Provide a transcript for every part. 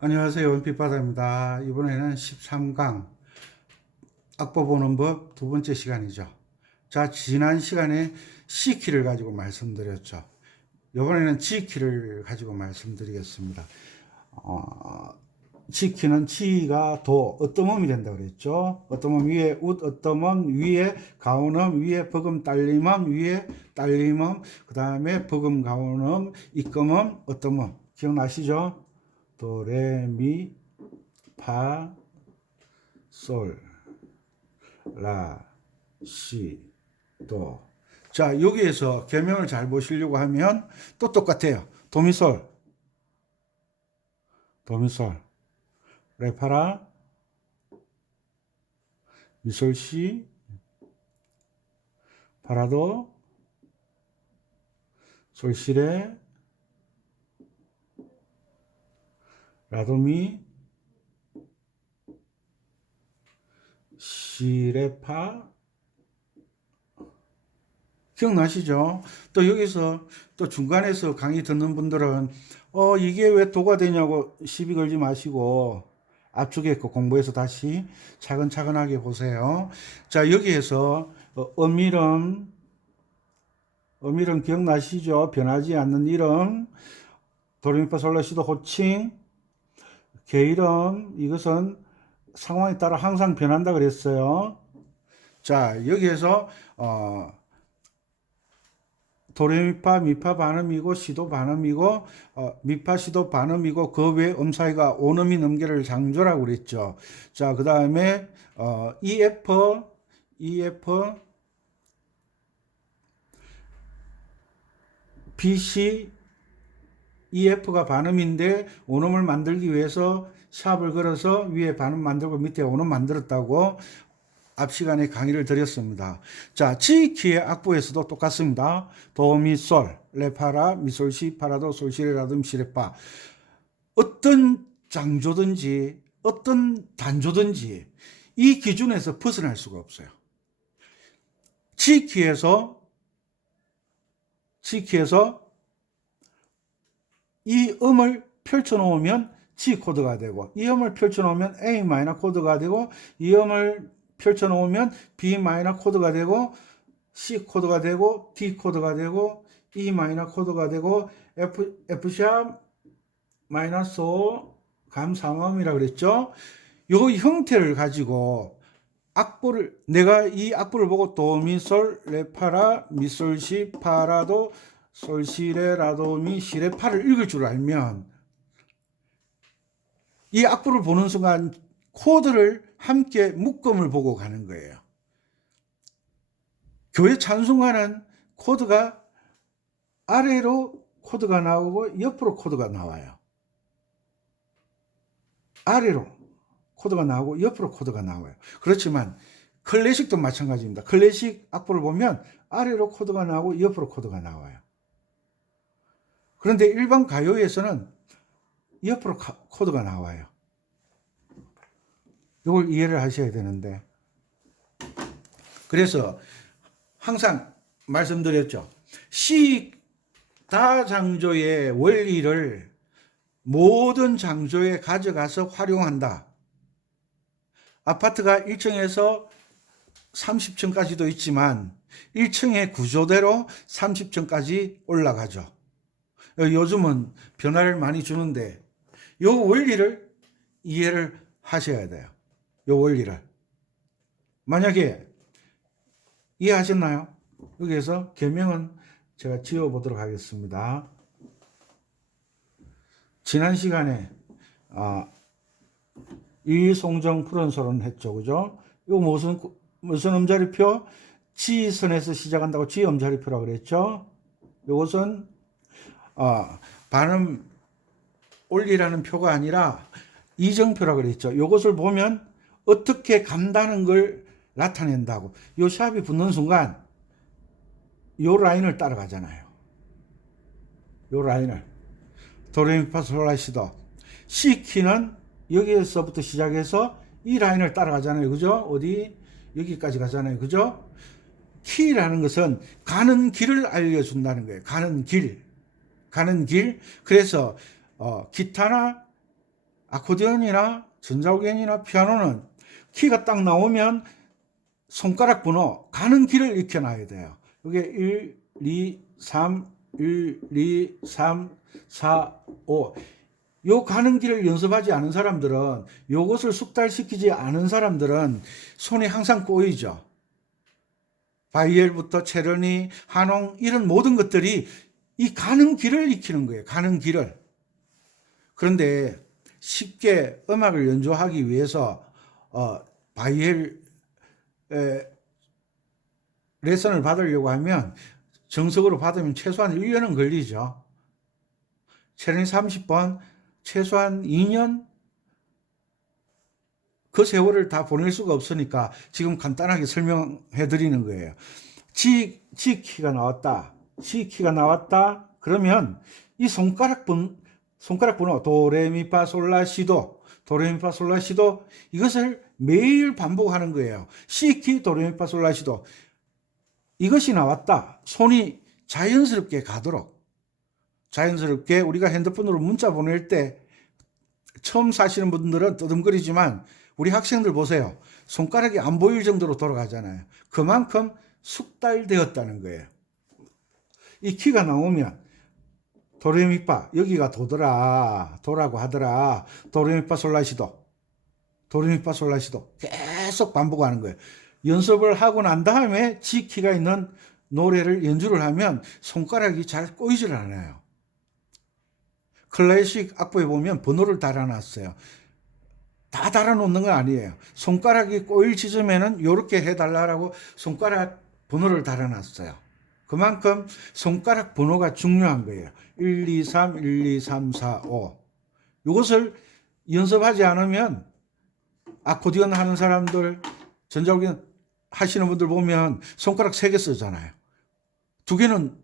안녕하세요. 원빛바다입니다. 이번에는 13강 악보 보는 법 두 번째 시간이죠. 자, 지난 시간에 C키를 가지고 말씀드렸죠. 이번에는 G키를 가지고 말씀드리겠습니다. G키는 G가 도, 어떤 음이 된다고 그랬죠. 어떤 음 위에 웃, 어떤 음 위에 가온음, 위에 버금 딸림음, 위에 딸림음, 그 다음에 버금 가온음, 입금음, 어떤 음. 기억나시죠? 도, 레, 미, 파, 솔, 라, 시, 도. 자, 여기에서 계명을 잘 보시려고 하면 또 똑같아요. 도미솔, 도미솔, 레파라, 미솔시, 파라도, 솔시레, 라도미, 시레파. 기억나시죠? 또 여기서 또 중간에서 강의 듣는 분들은 이게 왜 도가 되냐고 시비 걸지 마시고 압축해 그 공부해서 다시 차근차근하게 보세요. 자, 여기에서 어밀음 기억나시죠? 변하지 않는 이름, 도레미파솔라시도 호칭, 계이름, 이것은 상황에 따라 항상 변한다 그랬어요. 자, 여기에서 도레미파 미파 반음이고 시도 반음이고 미파 시도 반음이고 그 외에 음사이가 온음이 넘게를 장조라고 그랬죠. 자, 그 다음에 EF BC EF가 반음인데 온음을 만들기 위해서 샵을 걸어서 위에 반음 만들고 밑에 온음 만들었다고 앞 시간에 강의를 드렸습니다. 자, G키의 악보에서도 똑같습니다. 도, 미, 솔, 레파라, 미솔시, 파라도, 솔시레라도, 시레파. 어떤 장조든지 어떤 단조든지 이 기준에서 벗어날 수가 없어요. G키에서 이 음을 펼쳐놓으면 G 코드가 되고 이 음을 펼쳐놓으면 A 마이너 코드가 되고 이 음을 펼쳐놓으면 B 마이너 코드가 되고 C 코드가 되고 D 코드가 되고 E 마이너 코드가 되고 F샵 마이너스 5 감 3음이라고 그랬죠. 요 형태를 가지고 악보를 내가 이 악보를 보고 도미솔 레파라 미솔시 파라도 솔시레 라도미 시레 파를 읽을 줄 알면 이 악보를 보는 순간 코드를 함께 묶음을 보고 가는 거예요. 교회 찬송가는 코드가 아래로 코드가 나오고 옆으로 코드가 나와요. 아래로 코드가 나오고 옆으로 코드가 나와요. 그렇지만 클래식도 마찬가지입니다. 클래식 악보를 보면 아래로 코드가 나오고 옆으로 코드가 나와요. 그런데 일반 가요에서는 옆으로 코드가 나와요. 이걸 이해를 하셔야 되는데, 그래서 항상 말씀드렸죠. C 다장조의 원리를 모든 장조에 가져가서 활용한다. 아파트가 1층에서 30층까지도 있지만 1층의 구조대로 30층까지 올라가죠. 요즘은 변화를 많이 주는데 이 원리를 이해를 하셔야 돼요. 이 원리를. 만약에 이해하셨나요? 여기에서 계명은 제가 지워보도록 하겠습니다. 지난 시간에 이송정 푸른소론 했죠. 그죠? 이거 무슨 음자리표? 지선에서 시작한다고 지음자리표라고 그랬죠. 이것은 반음 올리라는 표가 아니라 이정표라고 그랬죠. 이것을 보면 어떻게 간다는 걸 나타낸다고. 이 샵이 붙는 순간 이 라인을 따라가잖아요. 이 라인을. 도레미파솔라시도. C키는 여기에서부터 시작해서 이 라인을 따라가잖아요. 그죠? 어디? 여기까지 가잖아요. 그죠? 키라는 것은 가는 길을 알려준다는 거예요. 가는 길. 그래서 기타나 아코디언이나 전자오겐이나 피아노는 키가 딱 나오면 손가락 번호 가는 길을 익혀놔야 돼요. 이게 1, 2, 3, 1, 2, 3, 4, 5. 요 가는 길을 연습하지 않은 사람들은, 요것을 숙달시키지 않은 사람들은 손이 항상 꼬이죠. 바이엘부터 체르니, 한홍 이런 모든 것들이 이 가는 길을 익히는 거예요. 가는 길을. 그런데 쉽게 음악을 연주하기 위해서 바이엘 레슨을 받으려고 하면, 정석으로 받으면 최소한 1년은 걸리죠. 체르니 30번, 최소한 2년? 그 세월을 다 보낼 수가 없으니까 지금 간단하게 설명해 드리는 거예요. G 키가 나왔다. G 키가 나왔다. 그러면 이 손가락 번호 도레미파솔라시도, 도레미파솔라시도 이것을 매일 반복하는 거예요. C 키 도레미파솔라시도 이것이 나왔다. 손이 자연스럽게 가도록, 자연스럽게 우리가 핸드폰으로 문자 보낼 때 처음 사시는 분들은 떠듬거리지만 우리 학생들 보세요. 손가락이 안 보일 정도로 돌아가잖아요. 그만큼 숙달되었다는 거예요. 이 키가 나오면 도레미파, 여기가 도더라, 도라고 하더라, 도레미파 솔라시도, 도레미파 솔라시도 계속 반복하는 거예요. 연습을 하고 난 다음에 G 키가 있는 노래를 연주를 하면 손가락이 잘 꼬이질 않아요. 클래식 악보에 보면 번호를 달아놨어요. 다 달아놓는 건 아니에요. 손가락이 꼬일 지점에는 이렇게 해달라고 손가락 번호를 달아놨어요. 그만큼 손가락 번호가 중요한 거예요. 1, 2, 3, 1, 2, 3, 4, 5. 이것을 연습하지 않으면 아코디언 하는 사람들, 전자오겐 하시는 분들 보면 손가락 3개 쓰잖아요. 2개는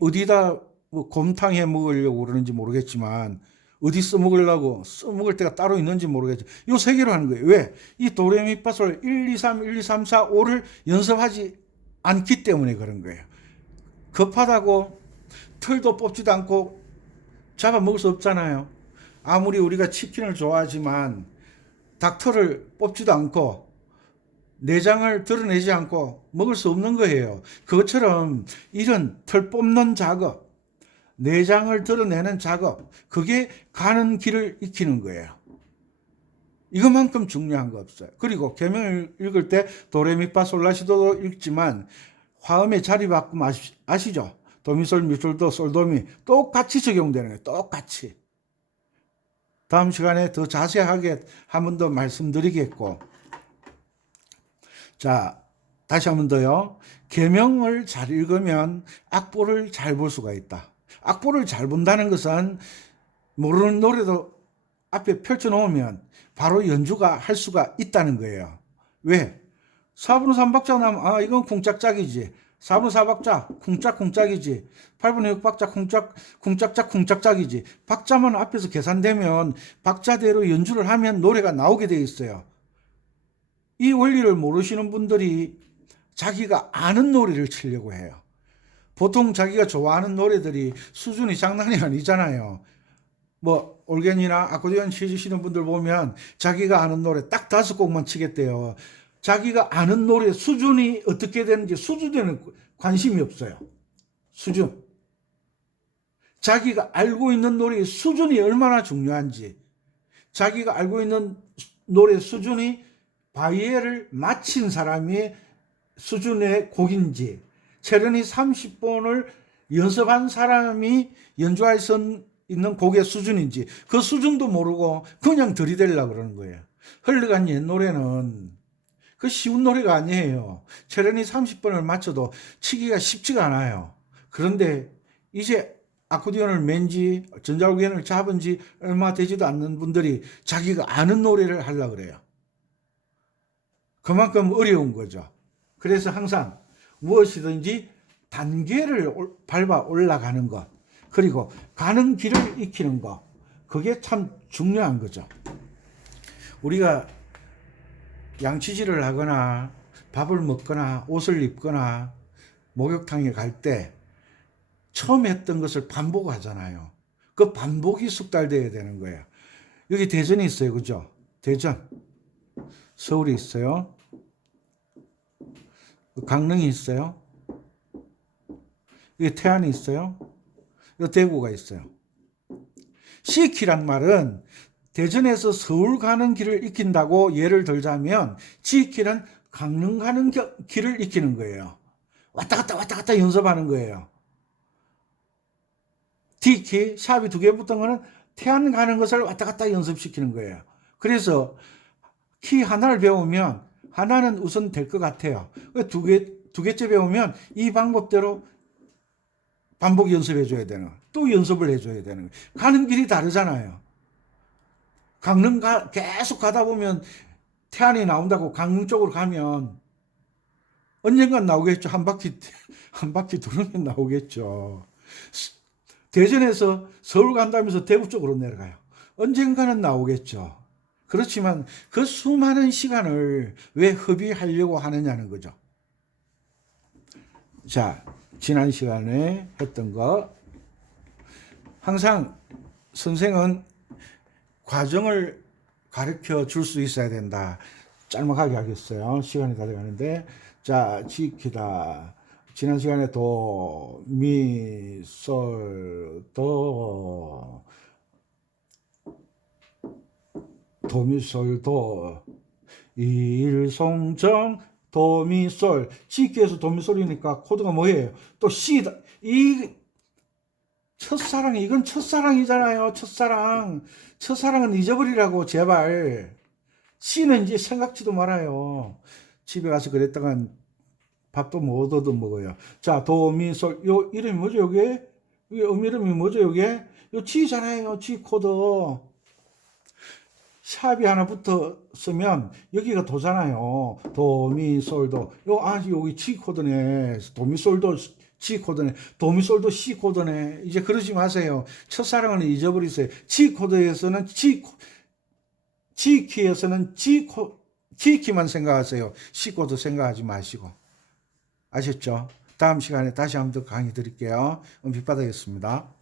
어디다 뭐 곰탕 해 먹으려고 그러는지 모르겠지만, 어디 써먹으려고 써먹을 때가 따로 있는지 모르겠죠. 요 3개로 하는 거예요. 왜? 이 도레미파솔 1, 2, 3, 1, 2, 3, 4, 5를 연습하지 않기 때문에 그런 거예요. 급하다고 털도 뽑지도 않고 잡아먹을 수 없잖아요. 아무리 우리가 치킨을 좋아하지만 닭털을 뽑지도 않고 내장을 드러내지 않고 먹을 수 없는 거예요. 그것처럼 이런 털 뽑는 작업, 내장을 드러내는 작업, 그게 가는 길을 익히는 거예요. 이것만큼 중요한 거 없어요. 그리고 계명을 읽을 때 도레미파솔라시도도 읽지만 화음의 자리 바꿈 아시죠? 도미솔 미솔도 솔도미 똑같이 적용되는 거예요. 똑같이. 다음 시간에 더 자세하게 한 번 더 말씀드리겠고, 자, 다시 한 번 더요. 계명을 잘 읽으면 악보를 잘 볼 수가 있다. 악보를 잘 본다는 것은 모르는 노래도 앞에 펼쳐놓으면 바로 연주가 할 수가 있다는 거예요. 왜? 4분의 3박자 나면 이건 쿵짝짝이지. 4분의 4박자 쿵짝쿵짝이지. 8분의 6박자 쿵짝짝 쿵짝짝이지. 박자만 앞에서 계산되면 박자대로 연주를 하면 노래가 나오게 돼 있어요. 이 원리를 모르시는 분들이 자기가 아는 노래를 치려고 해요. 보통 자기가 좋아하는 노래들이 수준이 장난이 아니잖아요. 뭐 올겐이나 아코디언 치시는 분들 보면 자기가 아는 노래 딱 5곡만 치겠대요. 자기가 아는 노래 수준이 어떻게 되는지 수준에는 관심이 없어요. 수준. 자기가 알고 있는 노래의 수준이 얼마나 중요한지, 자기가 알고 있는 노래 수준이 바이엘을 마친 사람의 수준의 곡인지, 체르니 30번을 연습한 사람이 연주할 수 있는 곡의 수준인지 그 수준도 모르고 그냥 들이대려고 그러는 거예요. 흘러간 옛 노래는 그 쉬운 노래가 아니에요. 체르니 30번을 맞춰도 치기가 쉽지가 않아요. 그런데 이제 아코디언을 맨지 전자오겐을 잡은 지 얼마 되지도 않는 분들이 자기가 아는 노래를 하려고 그래요. 그만큼 어려운 거죠. 그래서 항상 무엇이든지 단계를 밟아 올라가는 것, 그리고 가는 길을 익히는 것, 그게 참 중요한 거죠. 우리가 양치질을 하거나 밥을 먹거나 옷을 입거나 목욕탕에 갈 때 처음 했던 것을 반복하잖아요. 그 반복이 숙달돼야 되는 거예요. 여기 대전이 있어요. 그죠? 대전. 서울이 있어요. 강릉이 있어요. 여기 태안이 있어요. 여기 대구가 있어요. C키란 말은 대전에서 서울 가는 길을 익힌다고 예를 들자면 G키는 강릉 가는 길을 익히는 거예요. 왔다 갔다 연습하는 거예요. D키, 샵이 두 개 붙은 거는 태안 가는 것을 왔다 갔다 연습시키는 거예요. 그래서 키 하나를 배우면 하나는 우선 될 것 같아요. 두 개째 배우면 이 방법대로 반복 연습해 줘야 되는 거예요. 또 연습을 해 줘야 되는 거예요. 가는 길이 다르잖아요. 강릉 계속 가다 보면 태안이 나온다고 강릉 쪽으로 가면 언젠간 나오겠죠. 한 바퀴 돌으면 나오겠죠. 대전에서 서울 간다면서 대구 쪽으로 내려가요. 언젠가는 나오겠죠. 그렇지만 그 수많은 시간을 왜 허비하려고 하느냐는 거죠. 자, 지난 시간에 했던 거, 항상 선생은 과정을 가르쳐 줄 수 있어야 된다. 짤막하게 하겠어요. 시간이 다 돼가는데. 자, 지키다. 지난 시간에 도, 미, 솔, 도, 도미솔도, 일송정, 도미솔. 지키에서 도미솔이니까 코드가 뭐예요? 또 C다. 이 첫사랑이, 이건 첫사랑이잖아요. 첫사랑. 첫사랑은 잊어버리라고, 제발. C는 이제 생각지도 말아요. 집에 가서 그랬다간 밥도 못 얻어 먹어요. 자, 도미솔. 요 이름이 뭐죠, 요게? 이름이 뭐죠, 요게? 요 G잖아요. G 코드. 샵이 하나 붙었으면 여기가 도잖아요. 도미솔도. 여기 G 코드네. 도미솔도 G 코드네. 도미솔도 C 코드네. 이제 그러지 마세요. 첫사랑은 잊어버리세요. G 코드에서는 G 키에서는 G 키만 생각하세요. C 코드 생각하지 마시고. 아셨죠? 다음 시간에 다시 한번 더 강의 드릴게요. 빛바다였습니다.